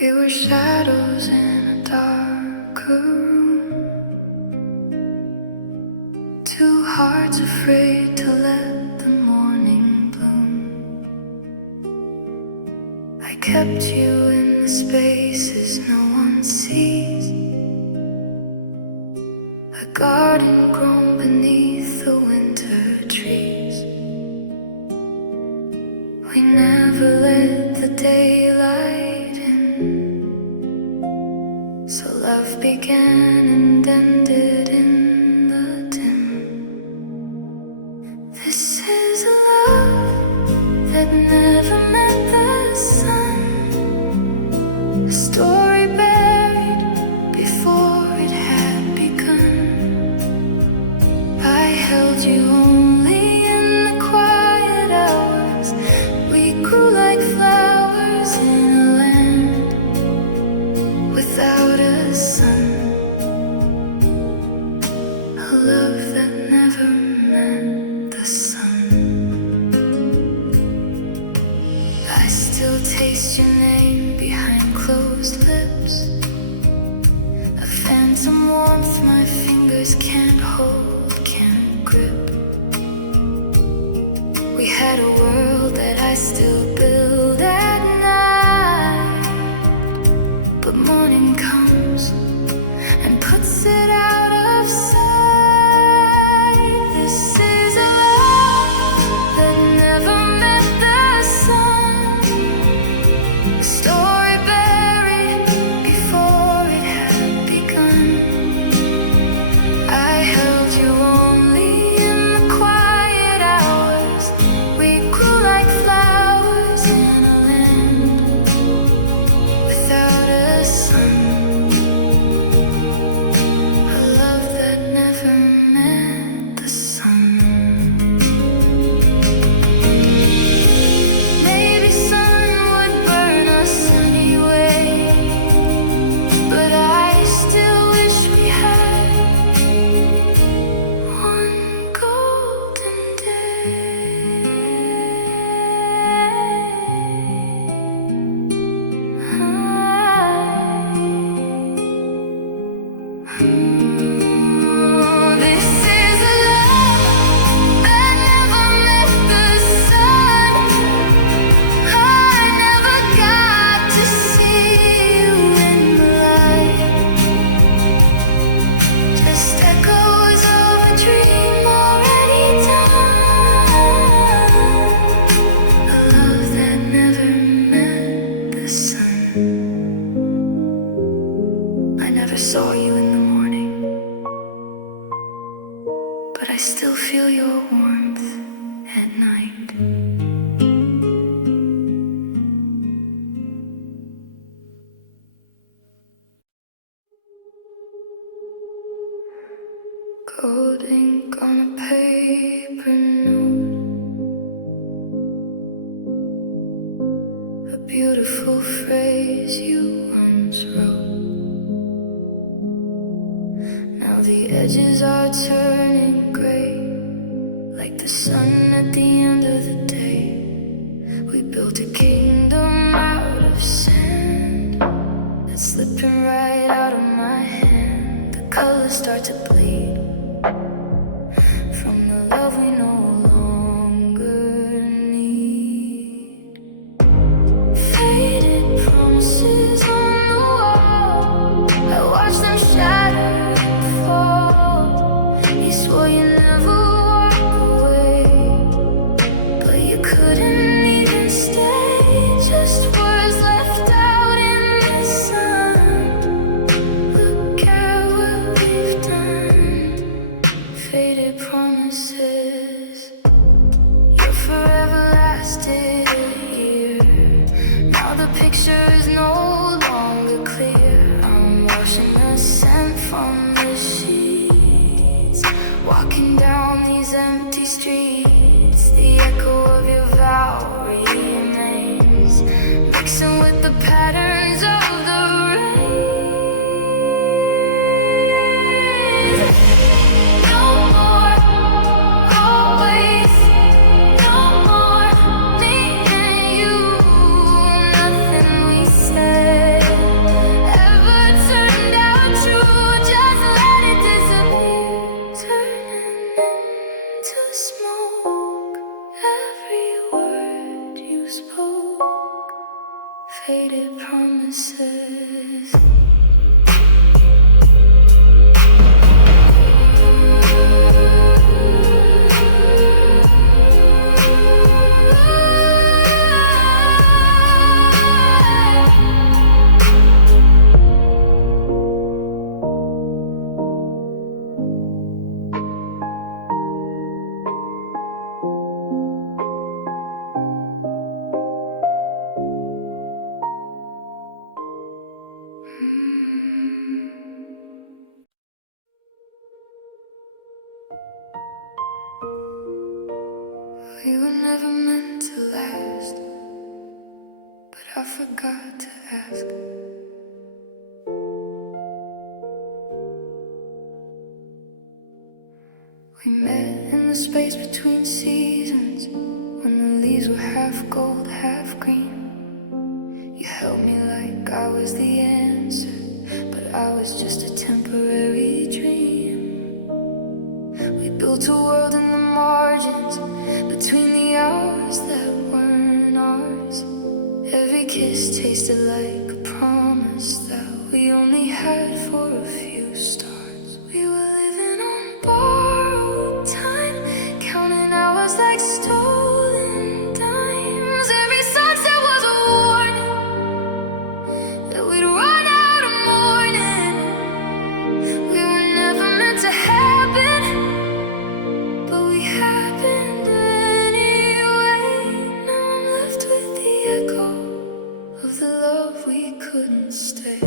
We were shadows in a darker room, two hearts afraid to let the morning bloom. I kept you in the spaces no one sees, a garden grown beneath the winter trees. We never let the daylight in, so love began and ended in the dim. This is a love that never met the sun, a story buried before it had begun. I held you only in the quiet hours. We grew like flowers in a land without a sun, a love that never met the sun. I still taste your name behind closed lips, a phantom warmth my fingers can't hold, can't grip. We had a world that I still build at night, but morning comes and puts it out of sight. This is a love that never met the sun, a story buried before it had begun. I held you only in the quiet hours. We grew like flowers in a land without a sun, a love that never met the sun. Maybe sun would burn us anyway, but I still wish we had one golden day. This is a love that never met the sun. I never got to see you in the light, just echoes of a dream already done, a love that never met the sun. I never saw you in the morning, but I still feel your warmth at night. Gold ink on a paper note, a beautiful phrase you once wrote. Now the edges are turning gray, like the sun at the end of the day. We built a kingdom out of sand, that's slipping right out of my hand. The colors start to bleed from the love we no longer need. Faded promises on the wall, I watched them shatter and fall. You swore you'd never walk away, but you couldn't even stay. Just words left out in the sun. Look at what we've done. Faded promises, your forever lasted a year. Now the picture is no longer clear. I'm washing the scent from the sheets, walking down these empty streets. The echo of your vow remains, mixing with the patterns of the rain. No more always, no more me and you. Nothing we said Faded promises. We were never meant to last, but I forgot to ask. We met in the space between seasons, when the leaves were half gold, half green. You held me like I was the answer, but I was just a temporary dream. We built a world in the margins, between the hours that weren't ours. Every kiss tasted like a promise that we only had for a few stars. We were living on borrowed time, counting hours like stolen dimes. Every sunset was a warning that we'd run out of morning. We were never meant to happen, but we happened anyway. Now I'm left with the echo of the love we couldn't stay.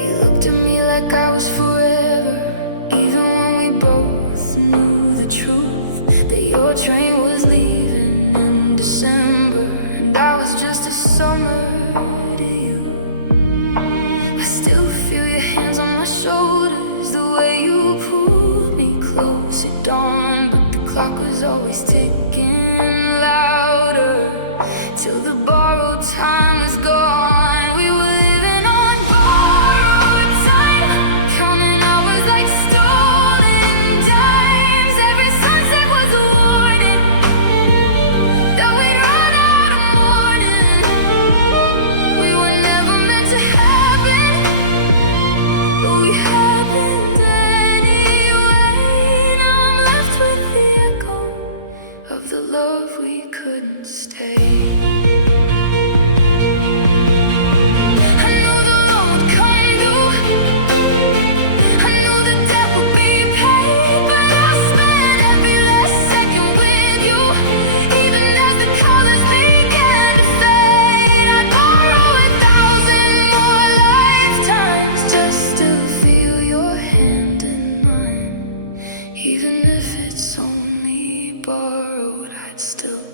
You looked at me like I was forever, even when we both knew the truth, that your train was leaving in December, and I was just a summer to you. I still feel your hands on my shoulders, the way you pulled me close at dawn, but the clock was always ticking louder, till the borrowed time was gone. We were living on borrowed time, counting hours like stolen dimes. Every sunset was a warning that we'd run out of morning. We were never meant to happen, but we happened anyway. Now I'm left with the echo of the love we couldn't stay. I knew the loan would come due, I knew the debt would be paid, but I spent every last second with you, even as the colors began to fade. I'd borrow 1,000 more lifetimes just to feel your hand in mine. Even if it's only borrowed, I'd still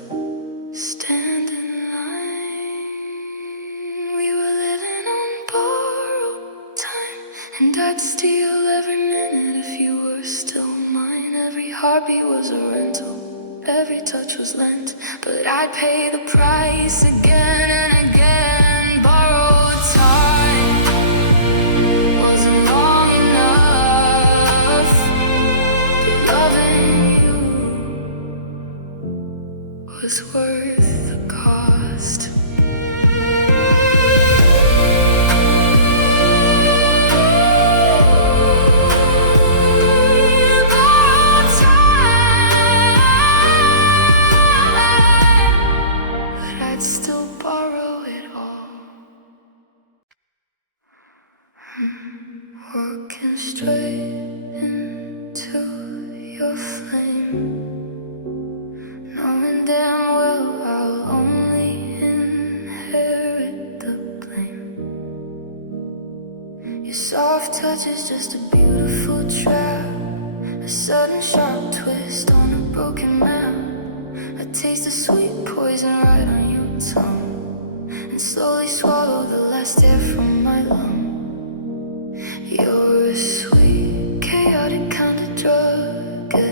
stand in line. We were living on borrowed time, and I'd steal every minute if you were still mine. Every heartbeat was a rental, every touch was lent, but I'd pay the price again and again. Borrowed time wasn't long enough, but loving you was worth the cost. Borrowed time, but I'd still borrow it all. Walking straight into your flame, knowing damn well I'll only inherit the blame. Your soft touch is just a beautiful trap, a sudden sharp twist on a broken map. I taste the sweet poison right on your tongue, and slowly swallow the last air from my lung. You're a sweet, chaotic kind of drug, a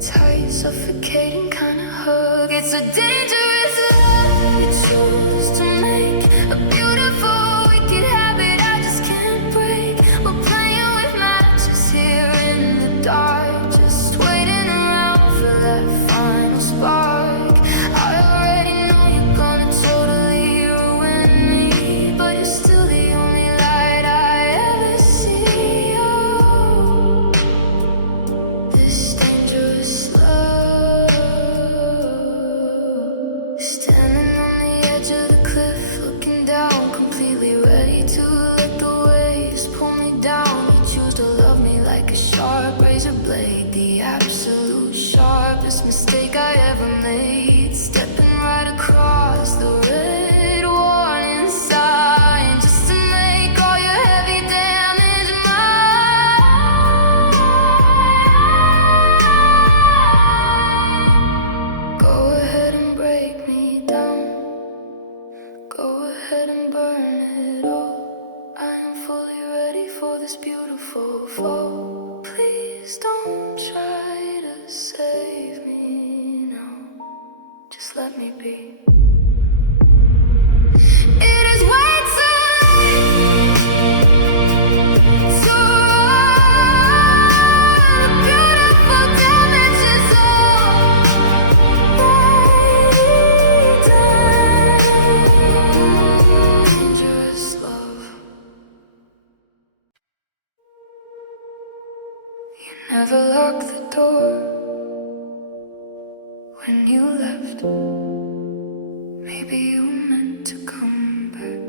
tight, suffocating kind of hug. It's a dangerous love you chose to make, a beautiful, wicked habit I just can't break. We're playing with matches here in the dark, just waiting around for the I ever made, stepping right across the red warning sign, just to make all your heavy damage mine. Go ahead and break me down, go ahead and burn it all. I am fully ready for this beautiful fall. Please don't try to save me now, just let me be. It is way too late to run. Beautiful damage is already done. Dangerous love. You never locked the door when you left. Maybe you meant to come back.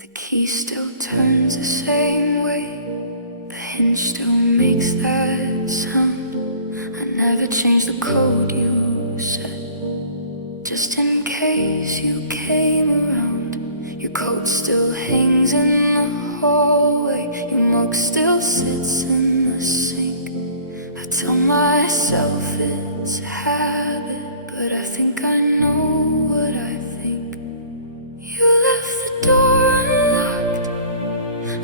The key still turns the same way, the hinge still makes that sound. I never changed the code you set, just in case you came around. Your coat still hangs in the hallway, your mug still sits in the sink. I tell myself it's habit, but I think I know what I think. You left the door unlocked,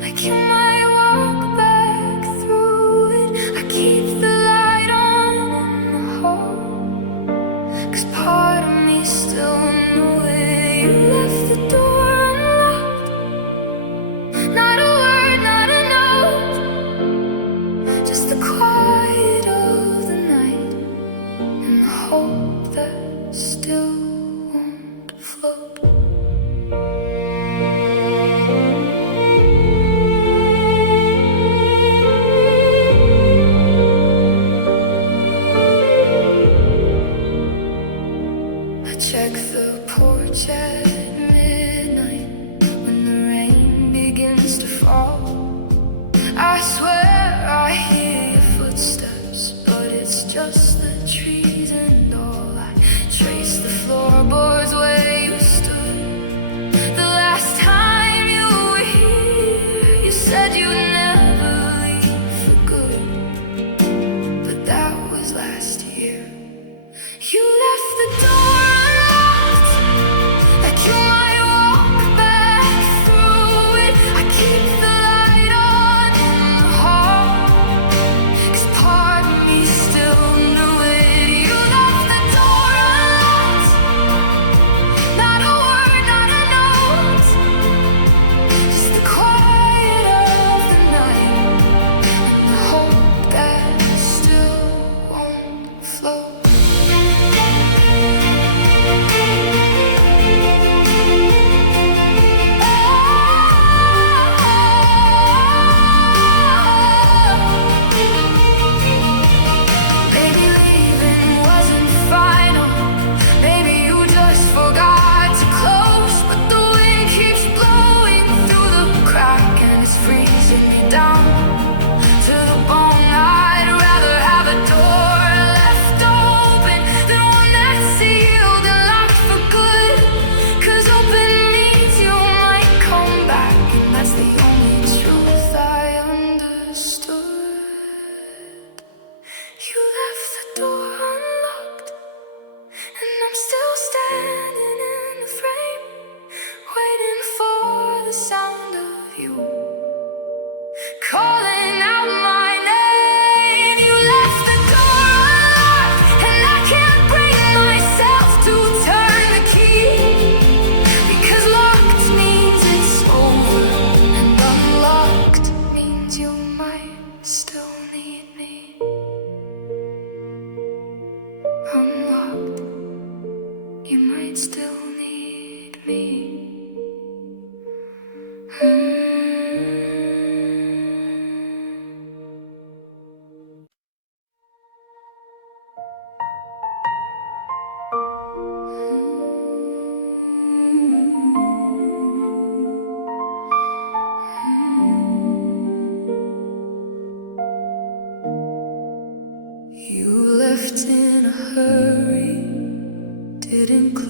like you might walk back through it. I keep the light on in the hall, 'cause part of me still knew it. You left the door unlocked, not a word, not a note, just the quiet of the night, and the hope that still won't float. I check the porch at midnight when the rain begins to fall. I swear I hear your footsteps, but it's just the trees and all. I trace the floorboards where you stood the last time you were here. You said you'd never leave for good, but that was last year. You left the door unlocked, like you might walk back through it. I keep the light on in the hall, 'cause part of me still knew it. You left the door unlocked, not a word, not a note, just the quiet of the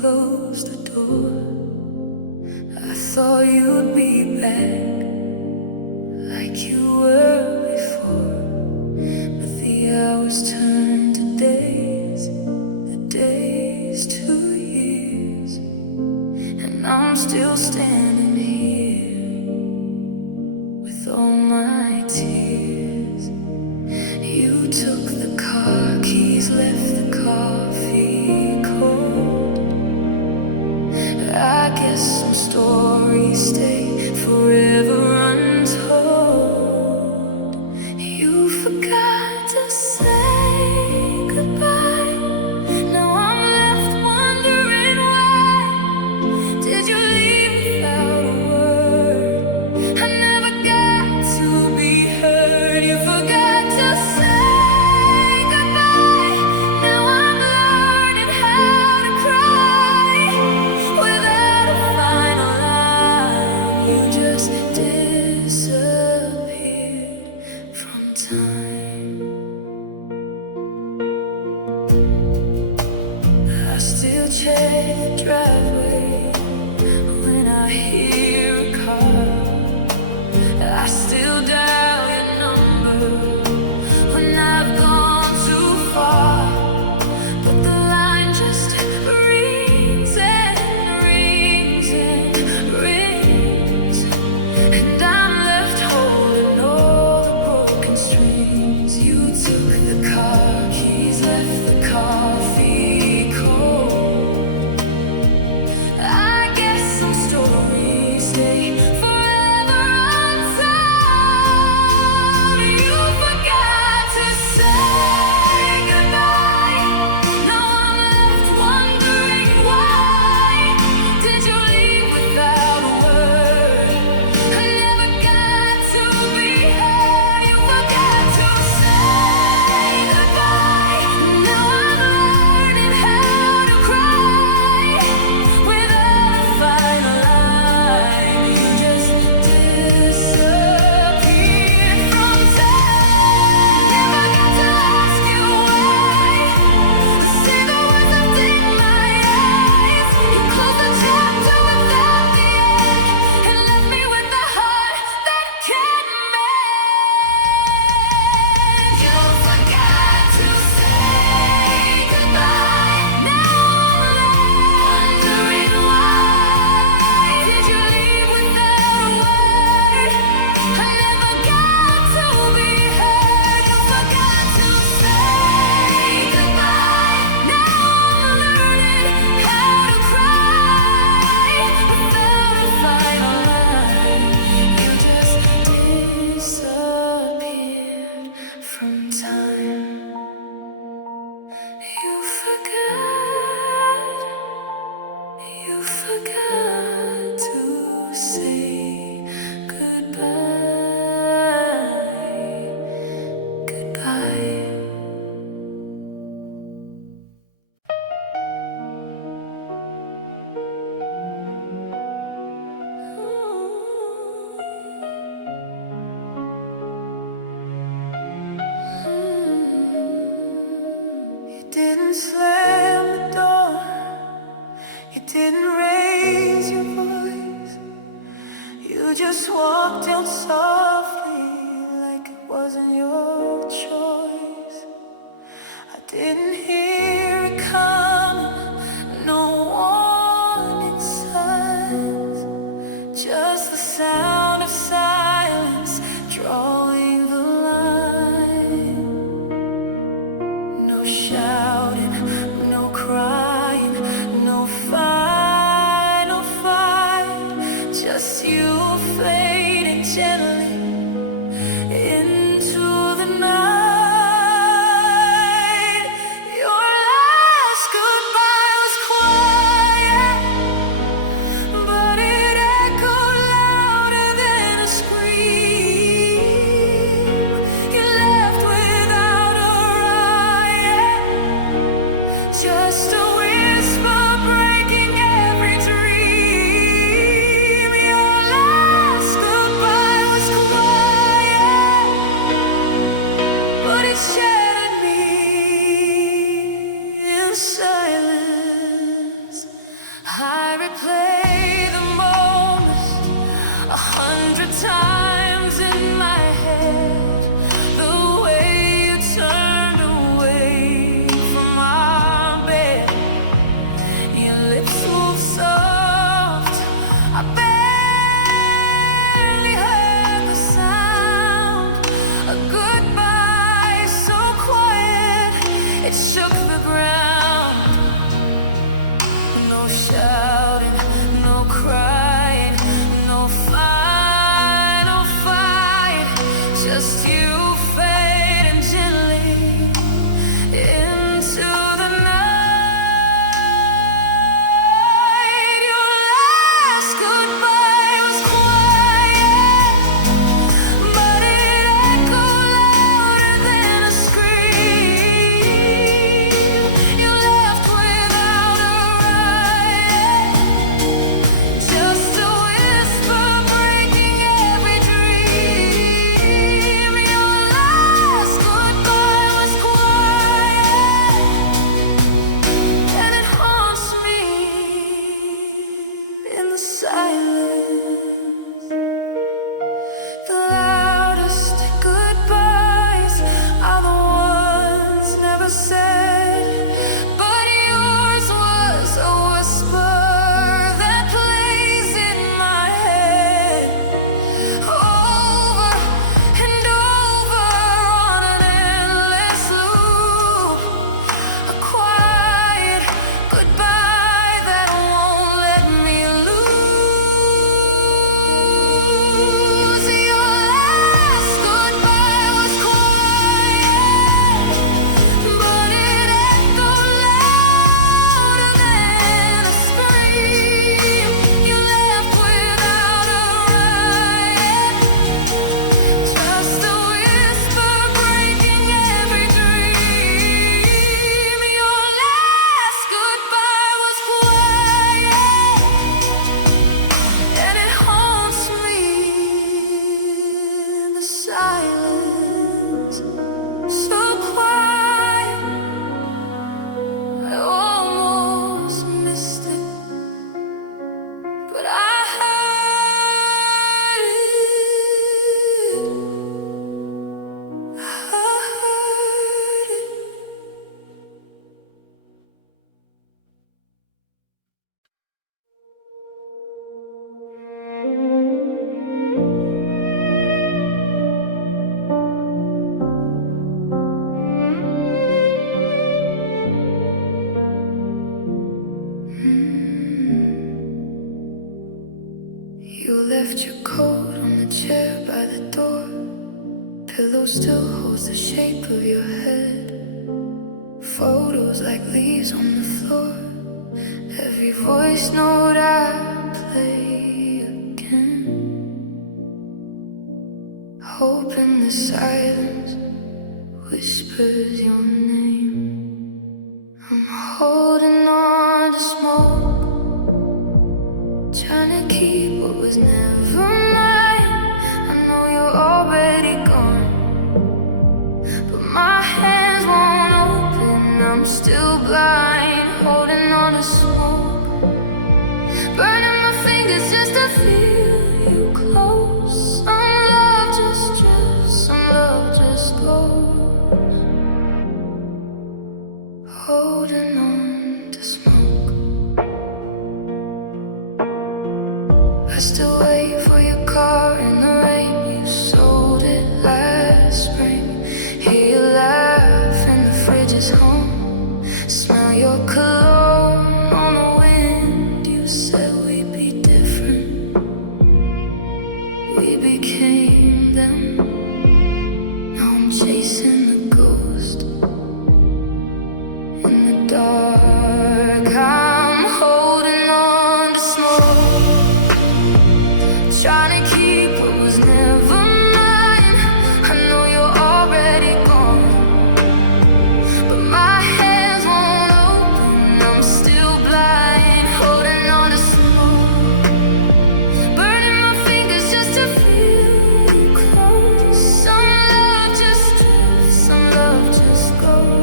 closed the door. I thought you'd be back like you were before, but the hours turned to days, the days to years, and I'm still standing here with all my tears. You took the car keys, left the coffee cold. I guess some stories stay forever untold. You forgot to say goodbye. Now I'm left wondering why. Did you leave without a word? I never got to be heard. You forgot to say goodbye. Now I'm learning how to cry without a final line. You just disappeared from time. I still check the driveway when I hear a car. I still dial your number when I've gone too far, but the line just rings and rings and rings, and I'm left holding all the broken strings. You took the car keys, left the coffee cold. I guess some stories stay forever untold. You forgot to say goodbye. Now I'm left wondering why. Did you leave without a word? I never got to be heard. You forgot to say goodbye. Now I'm learning how to cry without a final line. You just disappeared from time. Never got to ask you why. I say the words left in my eyes. You closed the chapter without the end and left me with the heart that can't mend. You forgot to say goodbye. Now I'm wondering why. Did you leave without a word? I never got to be heard. You forgot to say goodbye. Now I'm learning how to cry without a final line. You just disappeared from time. You forgot to say goodbye, goodbye. You didn't slam the door. You didn't raise your voice. You just walked out softly like it wasn't your choice. I didn't hear it coming, no warning signs, just the sound of silence drawing the line. No shouting, no crying, no final fight, just you fading gently pillow still holds the shape of your head. Photos like leaves on the floor. Every voice note I play again. Hope in the silence whispers your name. I'm holding on to smoke, trying to keep what was never mine. I know you're already gone, but my hands won't open. I'm still blind, holding on to smoke, burning my fingers just to feel you close. Some love just drifts, some love just goes. Holding on to smoke. I still wait for your car in the rain. You sold it last spring. Hear you laugh and the fridge is home. Smell your cologne on the wind. You said we'd be different. We became them. Now I'm chasing the ghost in the dark. I'm holding on to smoke, trying to keep what was never mine. I know you're already gone, but my hands won't open. I'm still blind, holding on to smoke, burning my fingers just to feel you close. Some love just drifts, some love just goes.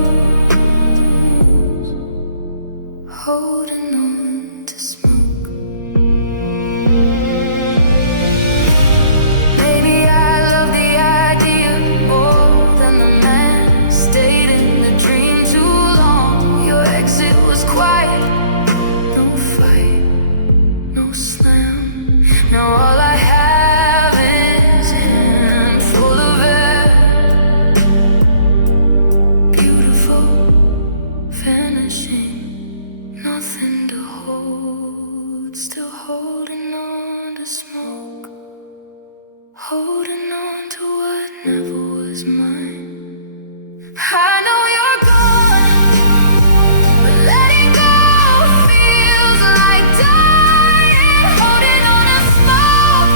Holding on to smoke. Maybe I love the idea more than the man. Stayed in the dream too long. Your exit was quiet, no fight, no slam. Now all I have is a handful of air. Beautiful, vanishing, nothing to hold. Still holding on to smoke, holding on to what never was mine. I know you're gone, but letting go feels like dying. Holding on to smoke,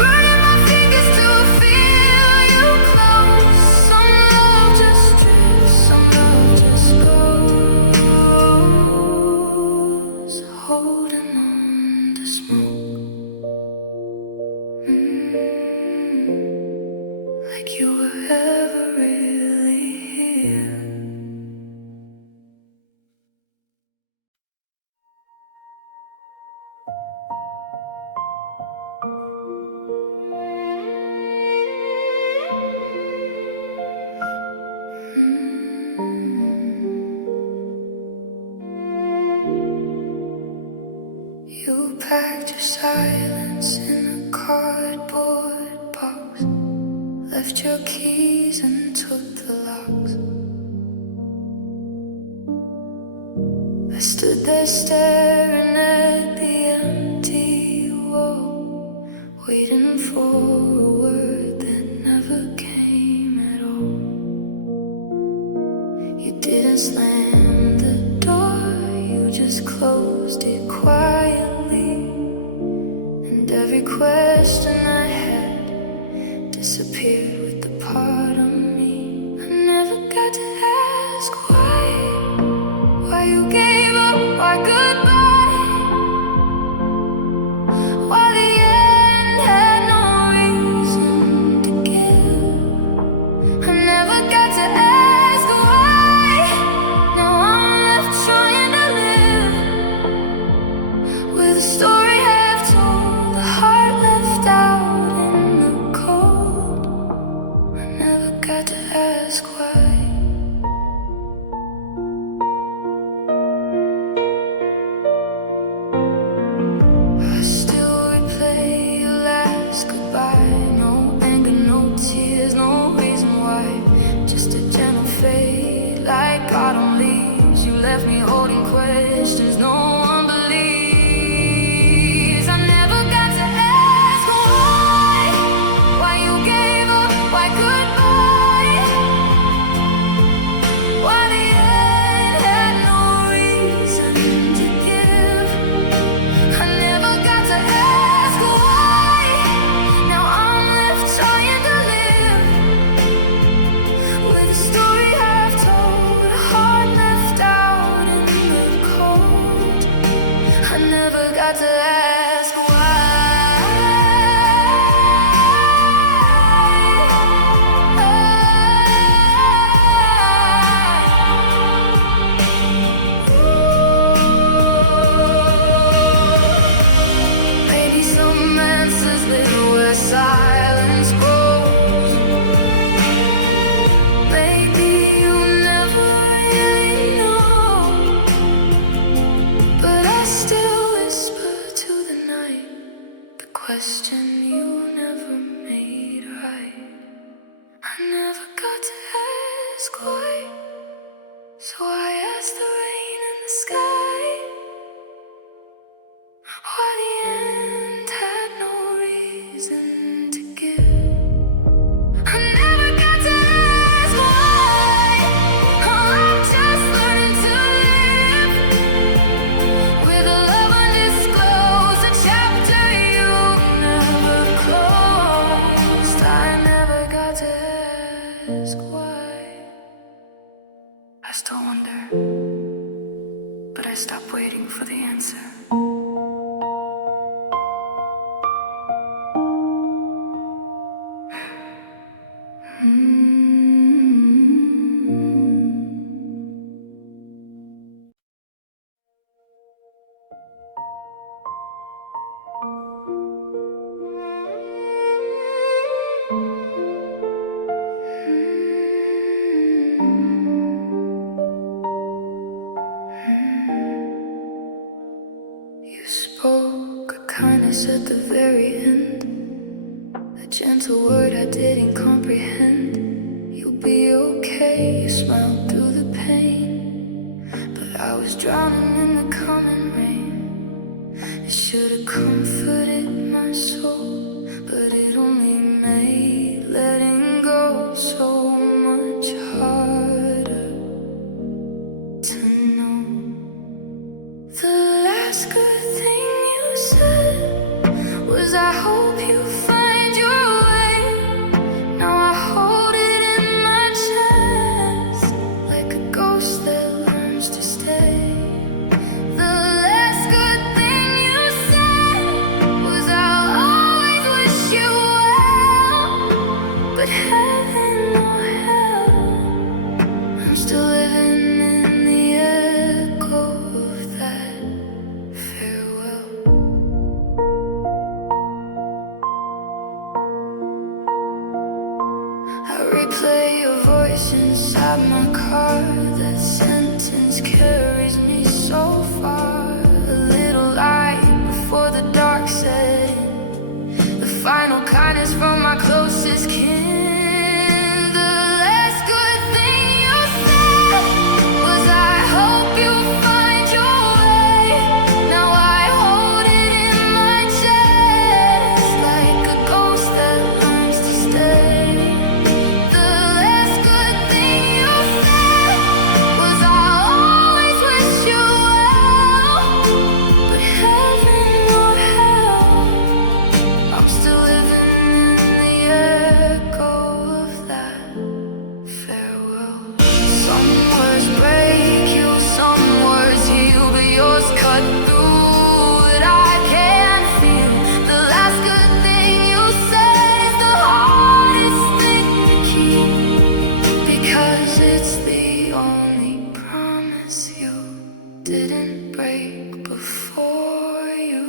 burning my fingers to feel you close. Some love just drifts, some love just goes. Holding on to smoke. Like you were ever really here. You packed your silence in a cardboard box, left your keys and took the locks. I stood there staring at the empty wall, waiting for a word that never came at all. You didn't slam the door, you just closed it quietly. And every question I had disappeared with the part of me I still wonder, but I stopped waiting for the answer. You spoke a kindness at the very end, a gentle word I didn't comprehend. You'll be okay, you smiled through the pain, but I was drowning in the coming rain. It should have comforted my soul, but it only made letting go so much harder to know. The last good thing you said was, I hope you find your way. Now I hold it in my chest, like a ghost that learns to stay. The last good thing you said was, I'll always wish you well. But heaven or hell, I'm still living in the echo of that farewell. I replay your voice inside my car. That sentence carries me so far. A little light before the dark set in, the final kindness from my closest kin. The last good thing you said was, I hope you find your way. Now I hold it in my chest, like a ghost that learns to stay. The last good thing you said was, I'll always wish you well. But heaven or hell, I'm still living in the echo of that farewell. Some words break you, some words heal, but yours cut through that I can't feel. The last good thing you said is the hardest thing to keep, because it's the only promise you didn't break before you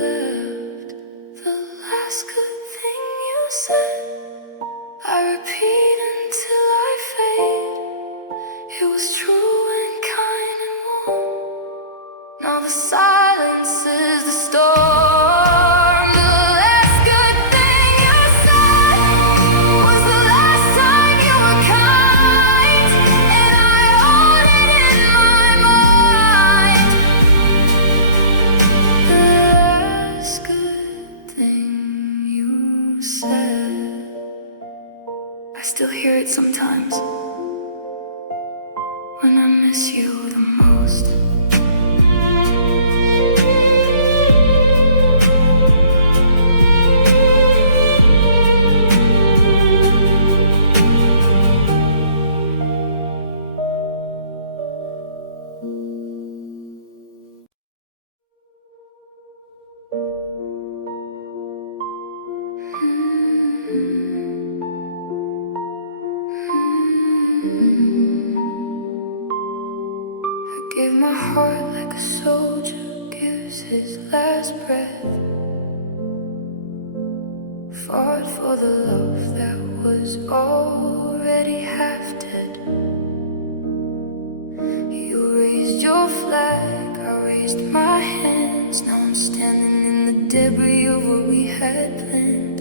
left. The last good thing you said, I repeat until I fade. It was true and kind and warm. Now the silence is the storm. The last good thing you said was the last time you were kind, and I hold it in my mind. The last good thing you said. I still hear it sometimes when I miss you the most. I gave my heart like a soldier gives his last breath. Fought for the love that was already half dead. You raised your flag, I raised my hands. Now I'm standing in the debris of what we had planned.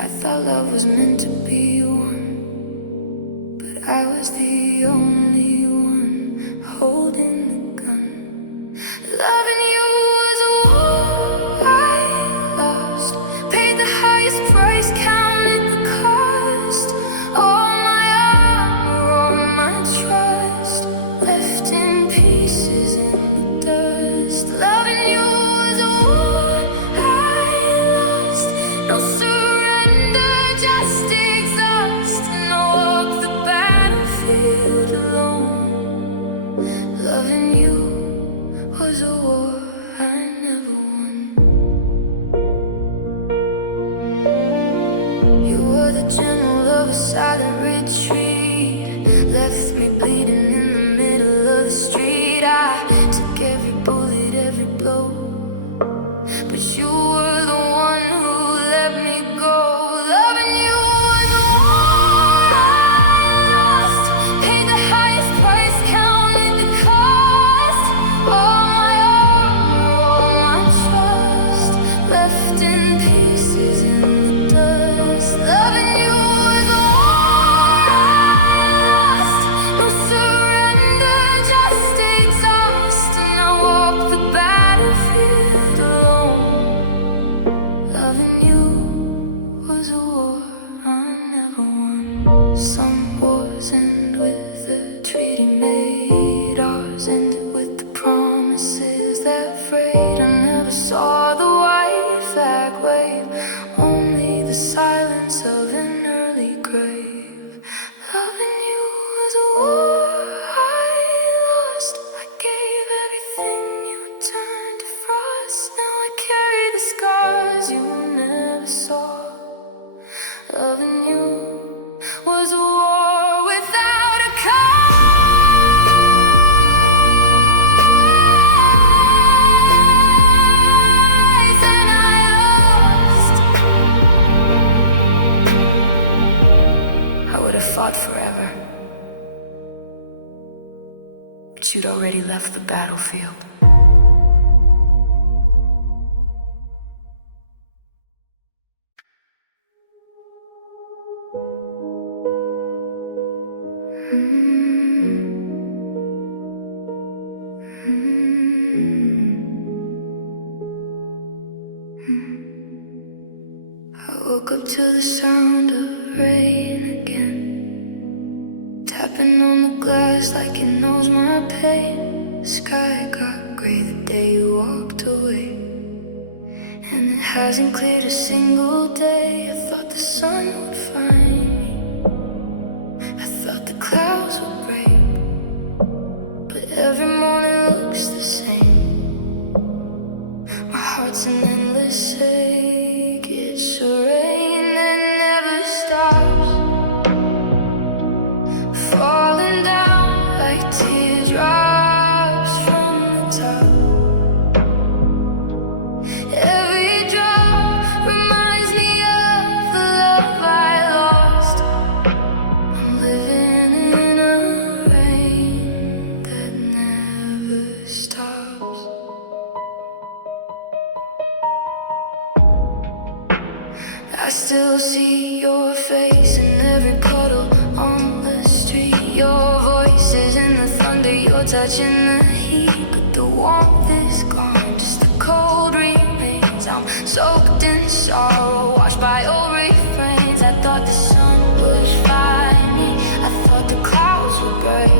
I thought love was meant to be one, but I was the only one holding the gun. Loving you was a war I lost, paid the highest price, counted the cost. All my armor, all my trust, left in pieces in the dust. Loving you was a war I lost, no surrender, just exhaust. And I walk the battlefield alone. silent retreat left me bleeding in the middle of the street. I took every bullet, every blow, but you were the one who let me go. Loving you was a war I lost, paid the highest price, counted the cost. All my armor, all my trust, left in pieces in the dust. Loving you was a war I lost, no surrender, just exhaust. And I walk the battlefield alone. Loving you was a war I never won. Some wars end with a treaty made, ours ended with the promises that frayed. I never saw the white flag wave, only the silence of an early grave. Loving you was a war I lost. I gave everything, you turned to frost. Now I carry the scars you never saw. Loving you was a war without a cause, and I lost. I would have fought forever, but you'd already left the battlefield. I woke up to the sound of rain again, tapping on the glass like it knows my pain. The sky got gray the day you walked away, and it hasn't cleared a single day. I thought the sun would find me, I thought the clouds would break, but every morning looks the same. My heart's an endless ache, it's a rain that never stops, falling down like teardrops from the top. Every drop reminds me of the love I lost. I'm living in a rain that never stops. I still see your face in every puddle on the street. Your voice is in the thunder, your touch in the heat. But the warmth is gone, just the cold remains. I'm soaked in sorrow, washed by old refrains. I thought the sun would find me, I thought the clouds would break,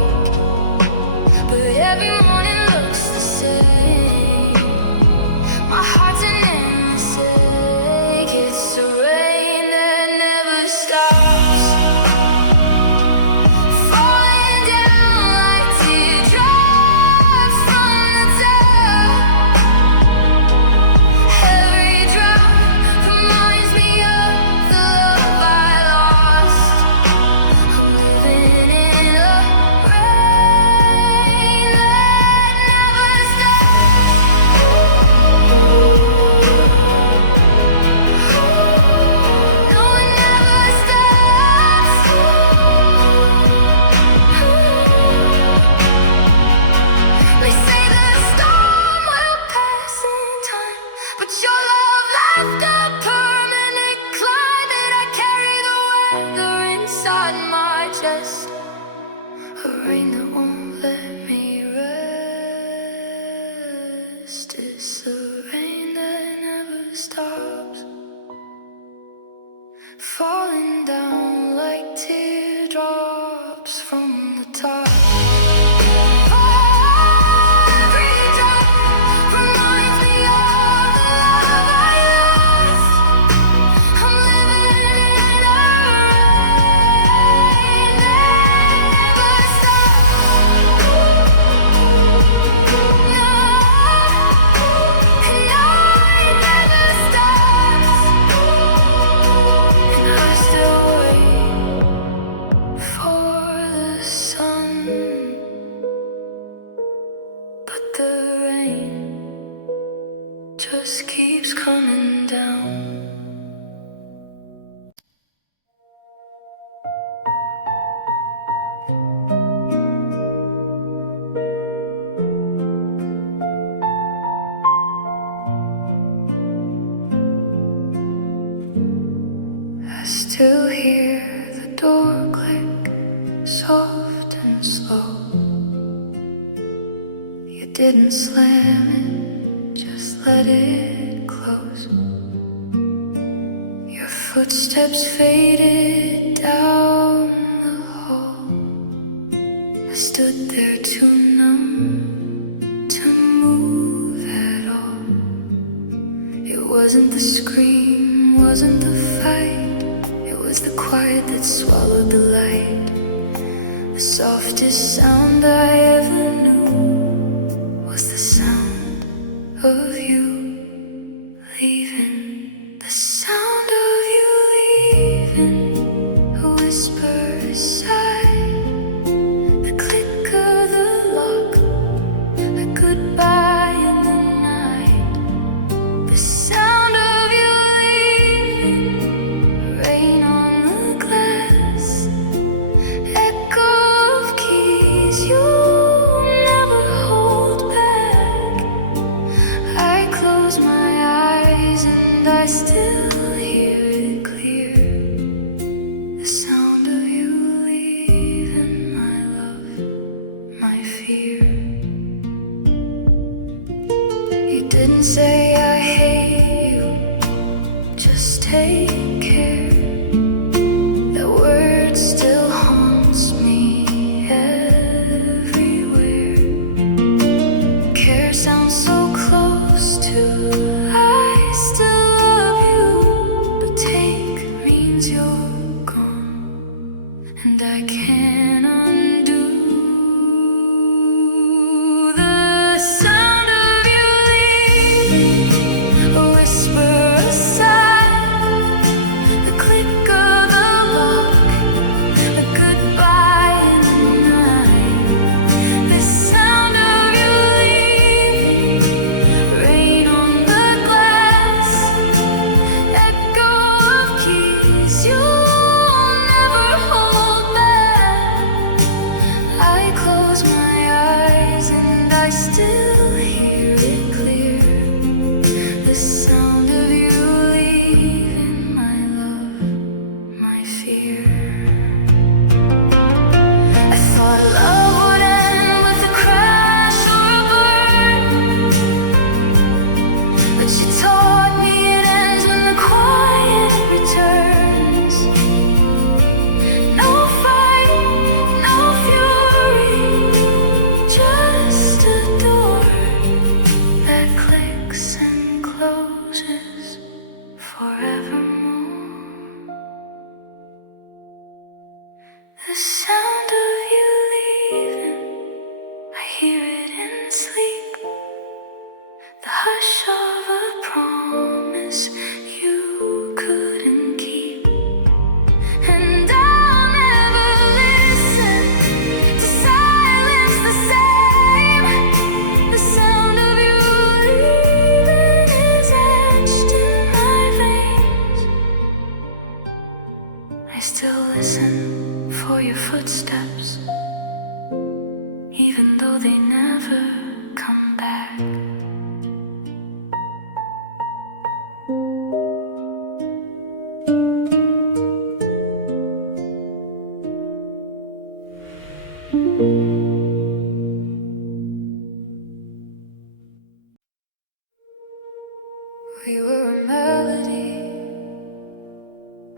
but every morning looks the same. My heart's an endless ache, it's a rain that never stops, falling down like teardrops from the top. Every drop reminds me of the love I lost. I'm living in a rain that never stops. No, it never stops. They say the storm will pass in time, but your love left a permanent climate. I carry the weather inside my chest, a rain that won't let me rest. It's a rain that never stops, falling down like teardrops from the top. Every drop reminds me of the love I lost. I'm living in a rain that never stops. No, and no, it never stops. And I still wait. still hear the door click, soft and slow. You didn't slam it, just let it close. Your footsteps faded down the hall. I stood there too numb to move at all. It wasn't the scream, wasn't the fight. It was the quiet that swallowed the light. The softest sound I ever knew was the sound of you leaving. The sound of you leaving. A whisper, a sigh, the click of the lock, a goodbye in the night. The sound of you leaving. Rain on the glass, echo of keys you never hold back. I close my eyes and I still hear it clear. The sound of you leaving, my love, my fear. You didn't say I hate you, just take care. That word still haunts me everywhere. Care sounds so close to I still love you, but take means you're gone, and I can't undo. The sound of you leaving, a whisper, a sigh, the click of the lock, a goodbye in the night. The sound of you leaving, rain on the glass, echo of keys you'll never hold back. I close my eyes and I still hear it clear. The sound of you leaving, my love, my fear. I thought love would end with a crash or a burn, but you taught me it ends when the quiet returns. No fight, no fury, just a door that clicks and closes forevermore. The sound of you leaving, I hear it in sleep. The hush of a promise you couldn't keep. And I'll never listen to silence the same. The sound of you leaving is etched in my veins. I still listen for your footsteps, even though they never come back. We were a melody,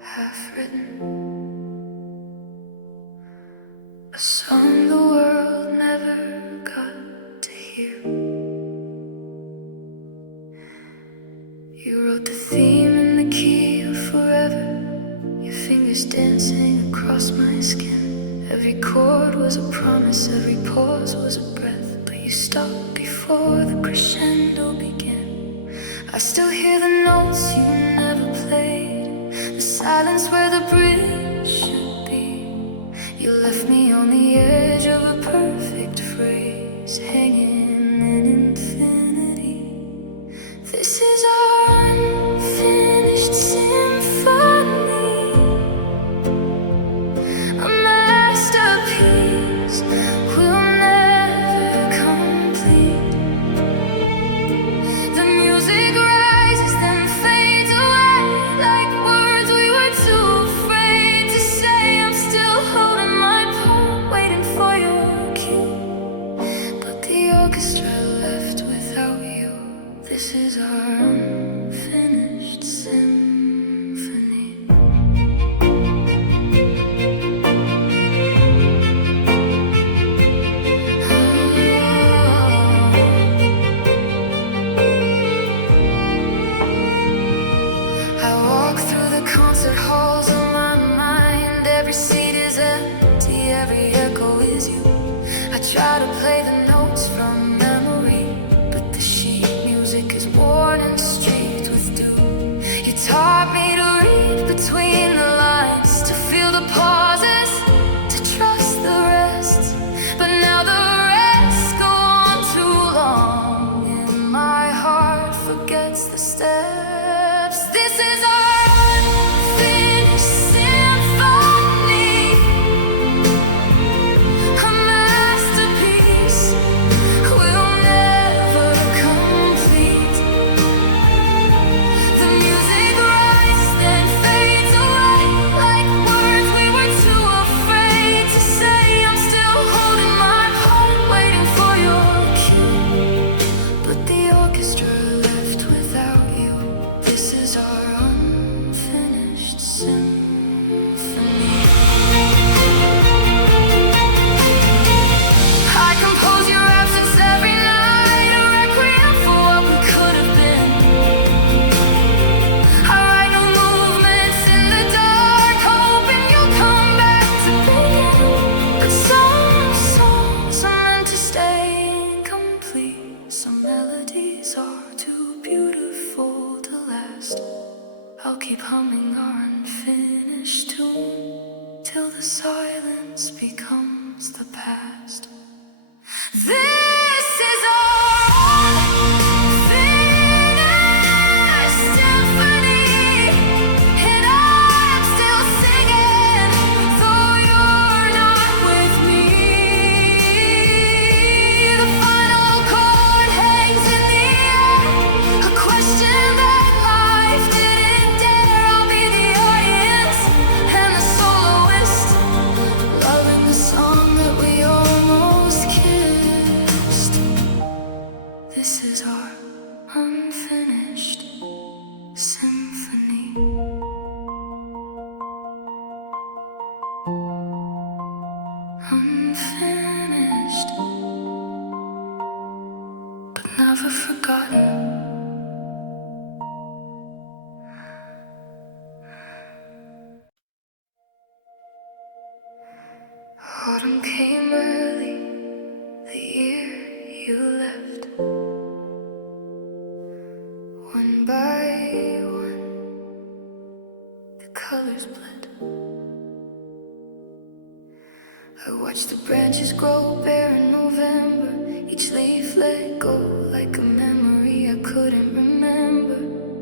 half written, a song the world never got to hear. You wrote the theme in the key of forever, your fingers dancing across my skin. Every chord was a promise, every pause was a breath, but you stopped before the crescendo began. I still hear the notes you never played, the silence where the bridge should be. You left me on the edge of a perfect phrase, hanging in infinity. This is our unfinished symphony, a masterpiece we'll never complete. The music rises, then fades away like words we were too afraid try to play the notes from memory, but the sheet music is worn and streaked with dew. You taught me to read between the lines, to feel the pauses, to trust the rest. But now the rests go on too long, and my heart forgets the steps. This is our unfinished symphony, a masterpiece we'll never complete. The music rises then fades away, like words we were too afraid to say. I'm still holding my heart, waiting for your cue, but the orchestra left without you. This is our unfinished symphony. I compose your absence every night, a requiem for what we could have been. I write new movements in the dark, hoping you'll come back to begin. But some songs are meant to stay incomplete. Some melodies are too beautiful to last. I'll keep humming our unfinished tune till the silence becomes the past. This is our unfinished symphony, and I'm still singing, though you're not with me. The final chord hangs in the air, a question that life didn't dare. I'll be the audience and the soloist, loving the song that we almost kissed. This is our unfinished symphony. Unfinished, but never forgotten. Autumn came early, the year you left. One by one, the colors bled. I watched the branches grow bare in November, each leaf let go like a memory I couldn't remember.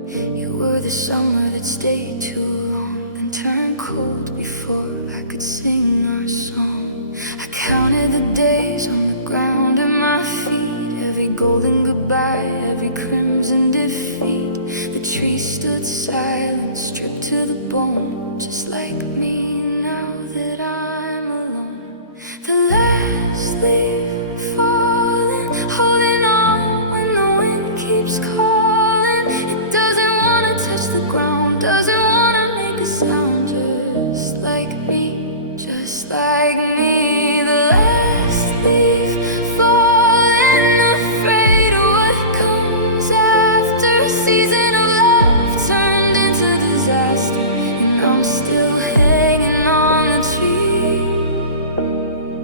You were the summer that stayed too long and turned cold before I could sing our song. I counted the days on the ground at my feet, every golden goodbye, every crimson defeat. The trees stood silent, stripped to the bone, just like me now that I'm alone. The last leaf falling, holding on when the wind keeps calling. It doesn't wanna touch the ground, doesn't wanna make a sound, just like me, just like me. The last leaf falling, afraid of what comes after. A season of love turned into disaster, and I'm still hanging on the tree.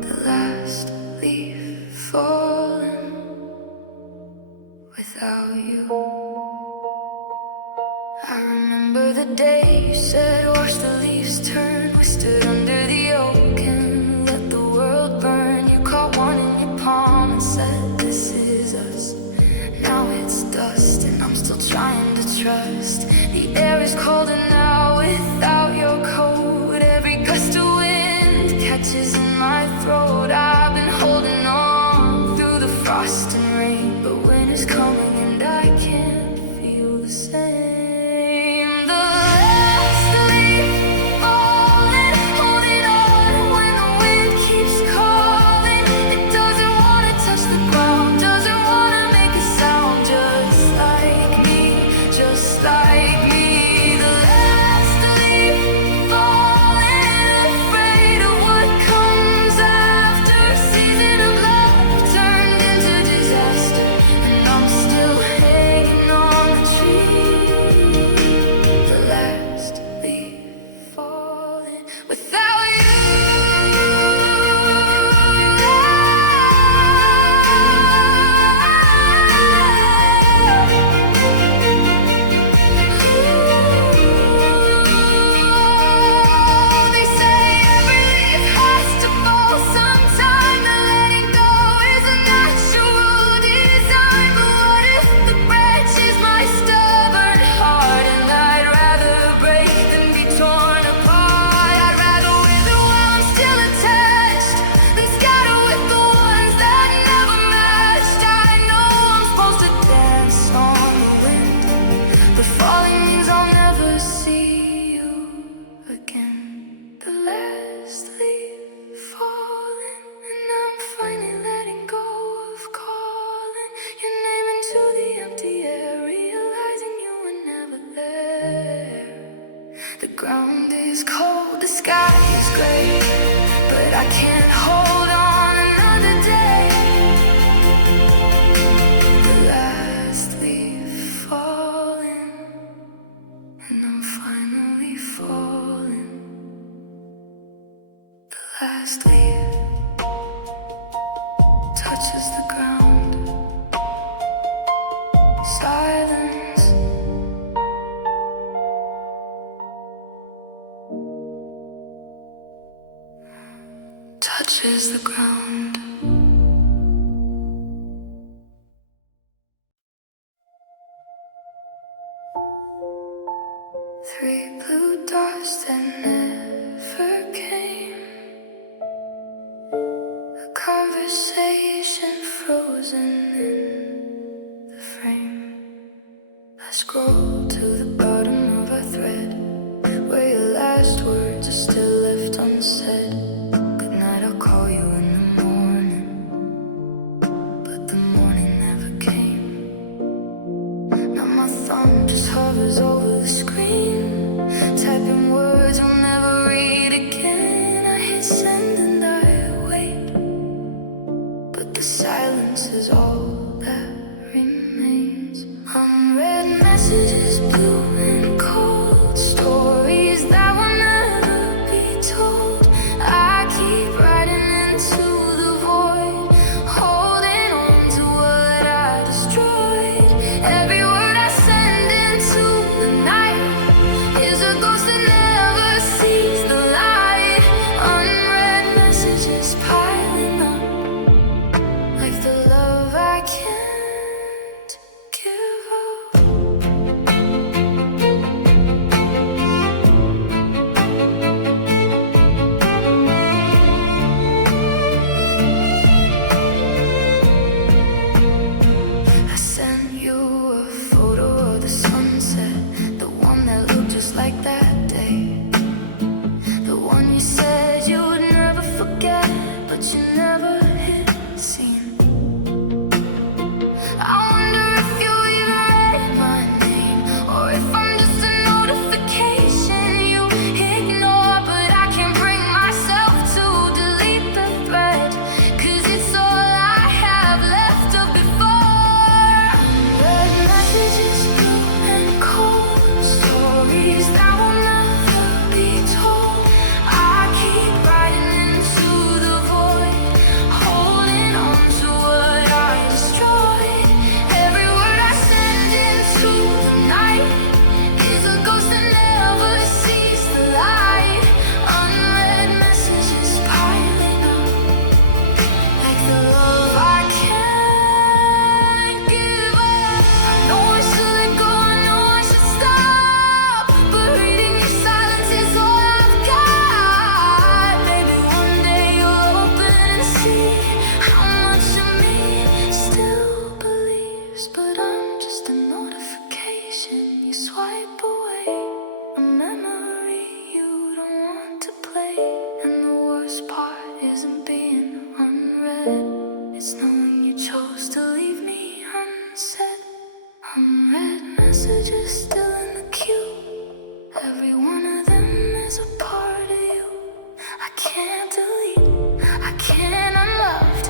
The last leaf falling without you. I remember the day you said, watch the leaves turn. We stood under the oak and let the world burn. You caught one in your palm and said, this is us. Now it's dust and I'm still trying to trust. The air is colder now without your coat. Every gust of wind catches in my throat. I've been holding on through the frost and rain, but winter's coming and I can't feel the same. The last leaf falling, holding on when the wind keeps calling. It doesn't wanna touch the ground, doesn't wanna make a sound, just like me, just like me. The last leaf falling, afraid of what comes great, but I can't hold on another day. The last leaf falling, and I'm finally falling. The last leaf touches the ground. Silence. Touches the ground. Three blue dots that never came. A conversation frozen in the frame. I scroll to the bottom of our thread, where your last words are still left unsaid. Good night, I'll call you in the morning. But the morning never came. Now my thumb just hovers over the screen, typing words I'll never read again. I hit send and I wait, but the silence is all that remains. Unread messages, blue and cold, stories that will never be told. I keep writing into the void, holding on to what I destroyed. Every word I send into the night is a ghost that never sees the light. Unread messages piling up, like the love I can't give up. I sent you a photo of the sunset, the one that looked just like that day, the one you said you would never forget, but you never hit seen. I wonder if you even read my name, or if I'm just a notification you ignore. But I can't bring myself to delete the thread, 'cause it's all I have left of before. Unread messages, blue and cold, stories that will never be told. I keep writing into the void, holding on to what I destroyed. Every word I send into the night is a ghost that never sees the light. Unread messages piling up, like the love I can't give up. I know I should let go, I know I should stop, but reading your silence is all I've got. Maybe one day you'll open and see how much of me still believes. But I'm just a notification you swipe away, a memory you don't want to play. And the worst part isn't being unread, it's knowing you chose to leave me unsaid. Unread messages still in the queue, every one of them is a part of you. I can't delete, I can't unloved.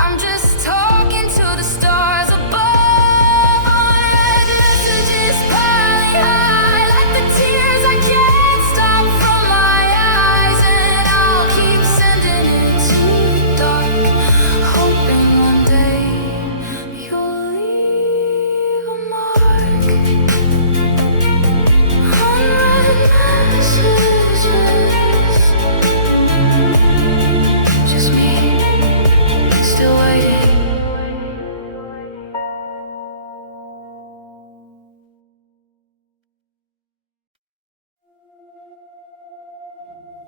I'm just talking to the stars above. Unread messages piling high, like the tears I can't stop from my eyes. And I'll keep sending into the dark, hoping one day you'll leave a mark. Unread messages, just me, still waiting.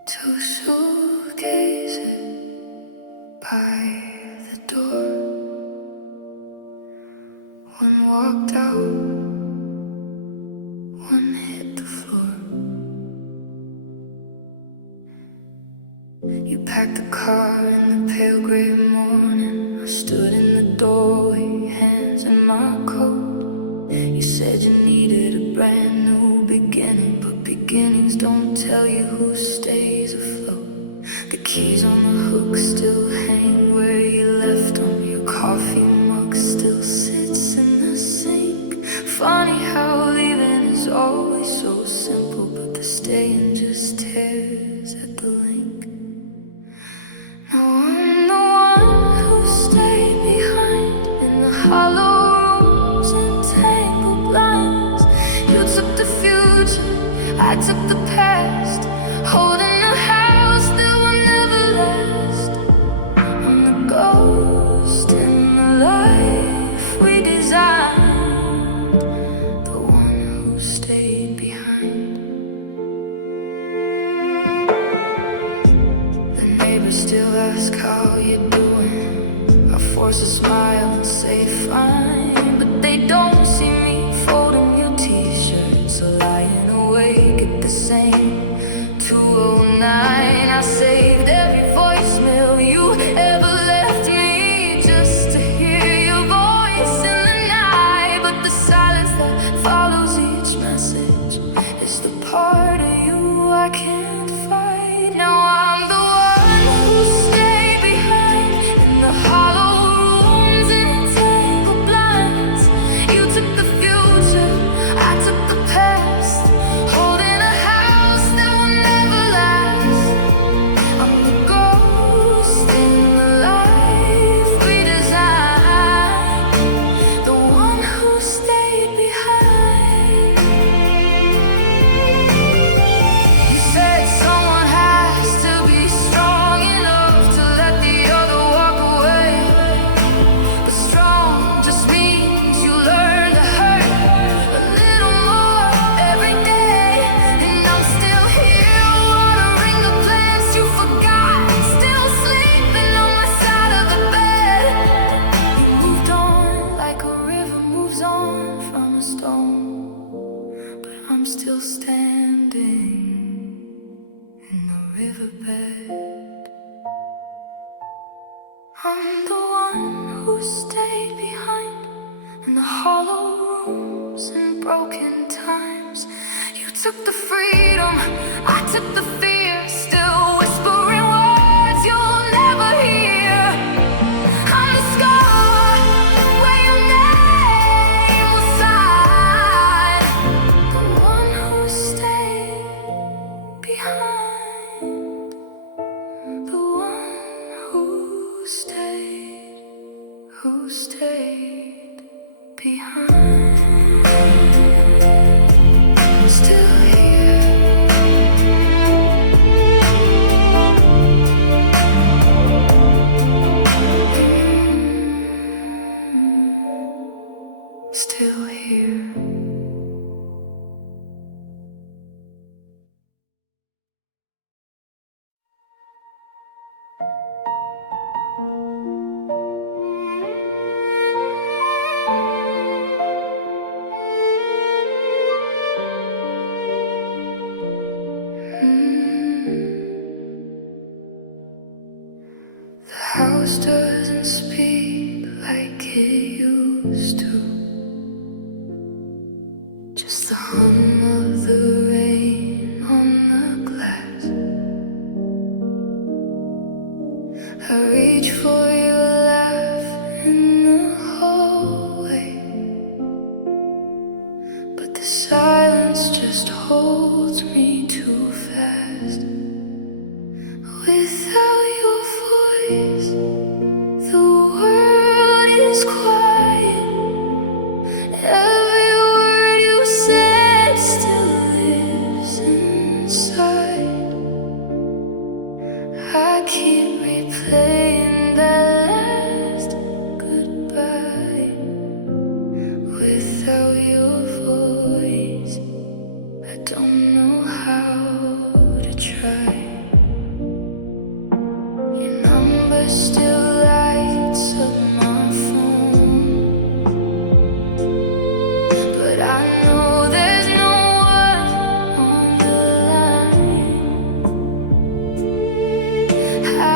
Two suitcases by the door. One walked out, one hit the floor. You packed the car in the pale gray morning. I stood in the doorway, hands in my coat. You said you needed a brand new beginning, but beginnings don't tell you who stays afloat. still ask how you're doing. I force a smile and say fine, but they don't see me folding your t-shirts or lying awake at the same 2:09. I saved every voicemail you ever left me just to hear your voice in the night. But the silence that follows each message is the part of you I can't fight. Now I'm the one who stayed behind in the hollow rooms and tangled blinds. You took the future, I took the past, holding a house that will never last. I'm the ghost in the life we designed, the one who stayed behind. You said someone has to be strong enough to let the other walk away, but strong just means you learn to hurt a little more every day. And I'm still here, watering the plants you forgot, still sleeping on my side of the bed. You moved on like a river moves on from a stone, but I'm still standing in the riverbed. I'm the one who stayed behind in the hollow rooms and broken times. You took the freedom, I took the fear, still whispering words you'll never hear. I'm the scar where your name was signed, the one who stayed behind, the one who stayed behind. Still here. Still here. The house doesn't speak like it used to. Just the hum of the rain on the glass. I reach for your laugh in the hallway, but the silence just holds me too fast. Without your voice, the world is quiet. Every word you said still lives inside. I keep replaying that last goodbye. Without your voice, I don't know how to try. Your number still lights up my phone, but I know there's no one on the line. I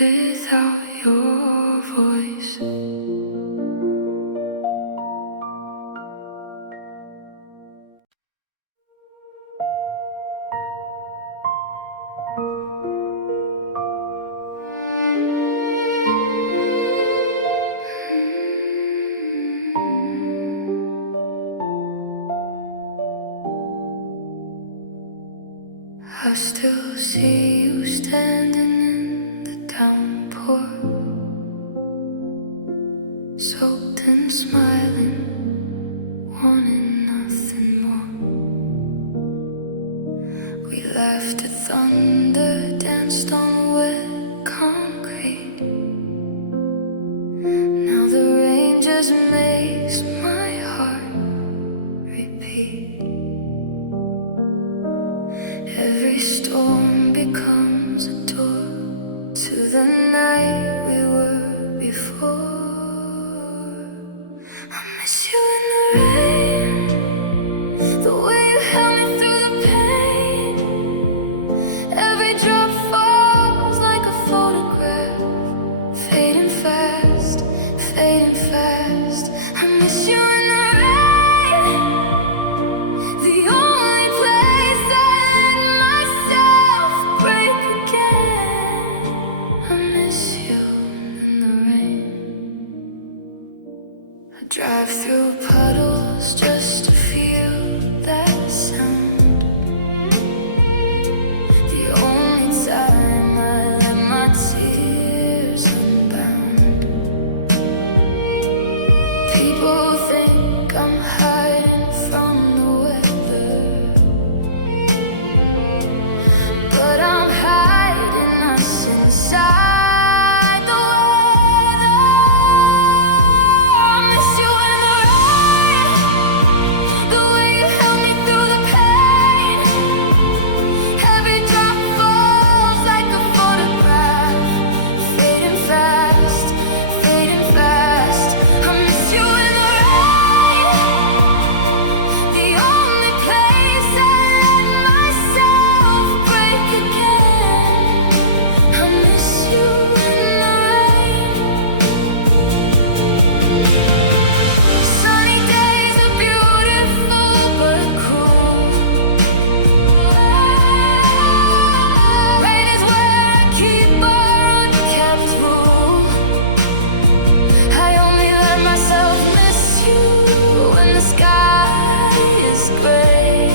without your voice. I still see you standing in the downpour, soaked and smiling, wanting nothing more. We laughed at thunder, danced on wet concrete. Now the rain just makes my heart repeat. Every storm becomes a door to the night we were before. I miss you in the rain, the way you held me through the pain. Every drop falls like a photograph, fading fast, fading fast. I miss you in the rain, the only place I let myself break again. I miss you in the rain. I drive through puddles just to feel that sound. The only time I let my tears unbound. People think I'm hiding from the weather, but I'm hiding us inside the weather. I miss you in the rain, the way you held me through the pain. Every drop falls like a photograph, fading fast, fading fast. I miss you in the rain, the only place I let myself break again. I miss you in the rain. Sunny days are beautiful but cruel. Rain is where I keep our unkept rule. I only let myself miss you when the sky is gray,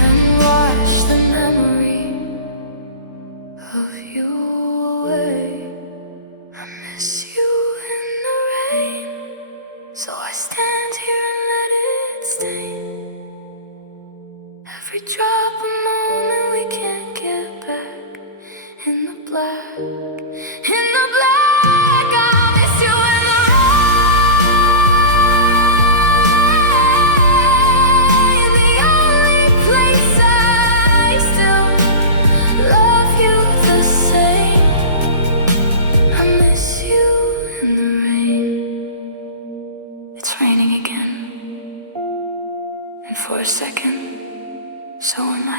and wash the memory of you away. I miss you in the rain, so I stand here and let it stain. Every drop a moment we can't get back. In the black, in the black, I miss you in the rain. The only place I still love you the same. I miss you in the rain. It's raining again, and for a second, so am I.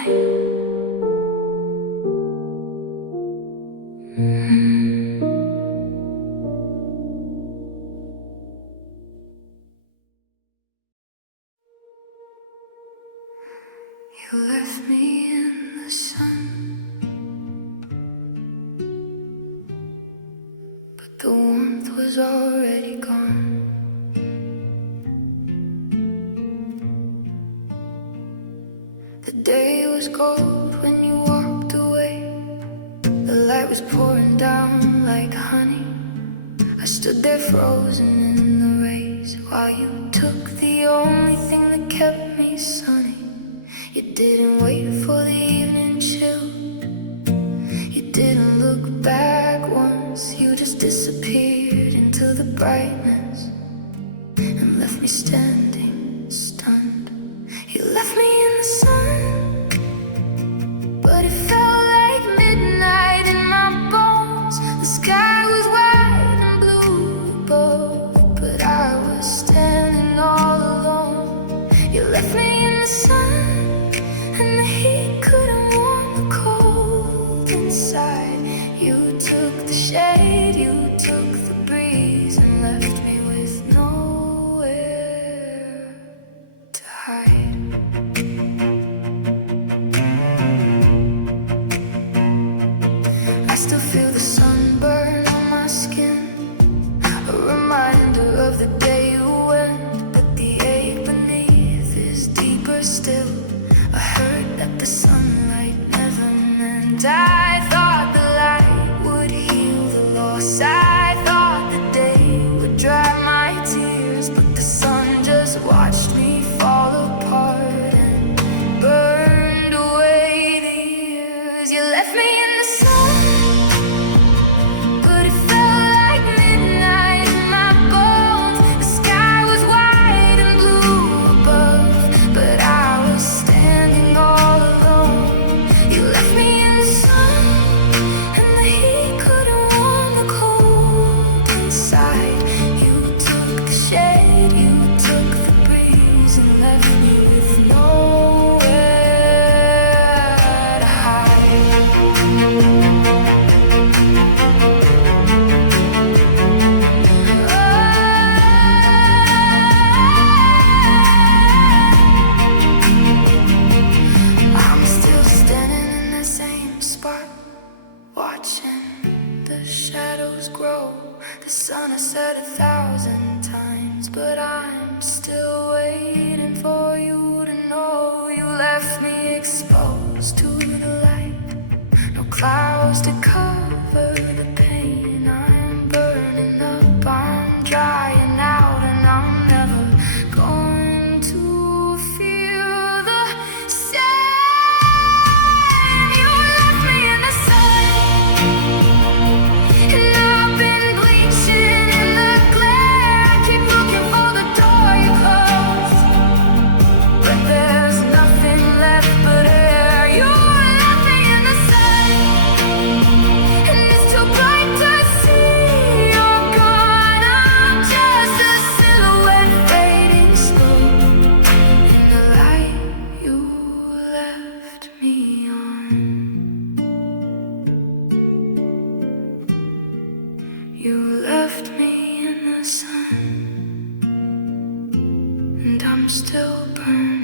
You left me in the sun, but the warmth was already gone. The day was cold when you walked away. The light was pouring down like honey. I stood there frozen in the rays while you took the only thing that kept me sunny. You didn't wait for the evening chill. You didn't look back once. You just disappeared into the brightness and left me standing stunned. You left me in the sun, but it felt like midnight in my bones. The sky was wide and blue above, but I was standing all alone. You left me in the sun, and the heat couldn't warm the cold inside. You I thought the light would heal the loss. I thought the day would dry my tears, but the sun just watched me fall apart and burned away the years. You left me in the sun, but it felt like midnight in my bones. The sky was white and blue above, but I was standing all alone. You left me in the sun, and the heat couldn't warm the cold inside. You took the shade, you took the breeze, and left me with nowhere to hide. I'm still standing in the same spot, watching the shadows grow. The sun has set 1,000 times, but I'm still waiting for you to know. You left me exposed to the light, no clouds to cover the pain. I'm burning up, I'm drying out, and I'm never going to feel the same. You left me in the sun, and I've been bleaching in the glare. I keep looking for the door you closed, but there's nothing left but air. You left me in the sun, and it's too bright to see. You're gone, I'm just a silhouette fading slow in the light you left me on. You left me in the sun, and I'm still burning.